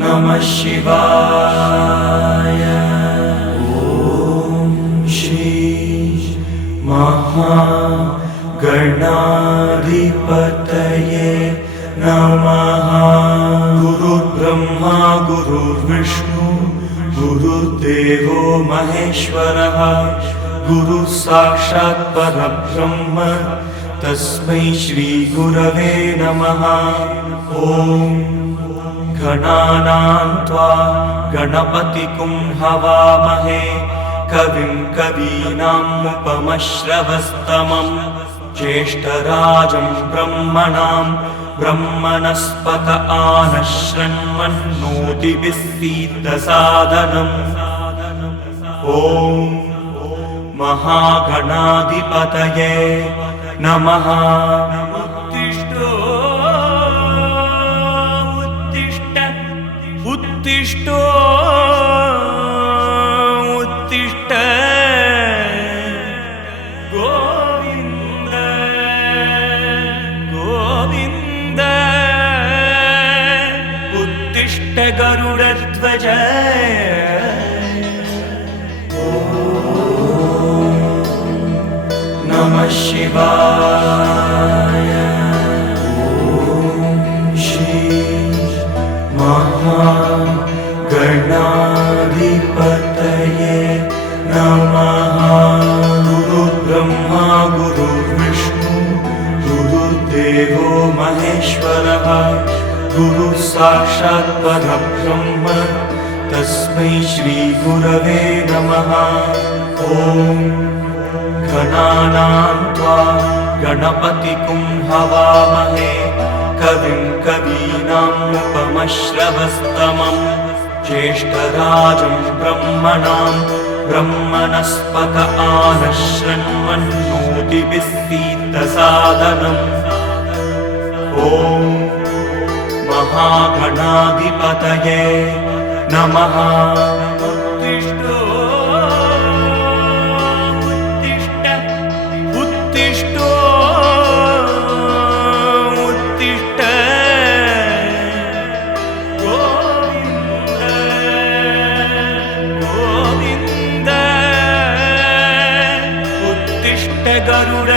नमः शिवाय। ॐ श्री महागणाधिपतये नमः। गुरुर्ब्रह्मा गुरुर्विष्णु गुरुर्देवो महेश्वरः। गुरुः साक्षात् परब्रह्म तस्मै श्री गुरवे नमः। ॐ गणानां त्वा गणपतिं हवामहे कविं कवीनामुपमश्रवस्तमं ज्येष्ठराजं ब्रह्मणां ब्रह्मणस्पत आनश्रन्मन्नोतिभिः सीदसादनम्। ॐ महागणाधिपतये नमः। उत्तिष्ठ उत्तिष्ठ गोविन्द गोविन्द उत्तिष्ठ गरुडध्वज। नमः शिवाय। ॐ श्री महागणाधिपतये नमः। गुरुर्ब्रह्मा गुरुर्विष्णु गुरुर्देवो महेश्वरः। गुरुः साक्षात् परब्रह्म तस्मै श्री गुरवे नमः। ॐ गणानां त्वा गणपतिं हवामहे कविं कवीनामुपमश्रवस्तमं ज्येष्ठराजं ब्रह्मणां ब्रह्मणस्पत आनश्रन्मन्नोतिभिः सीदसादनम्। ॐ महागणाधिपतये नमः। गरुड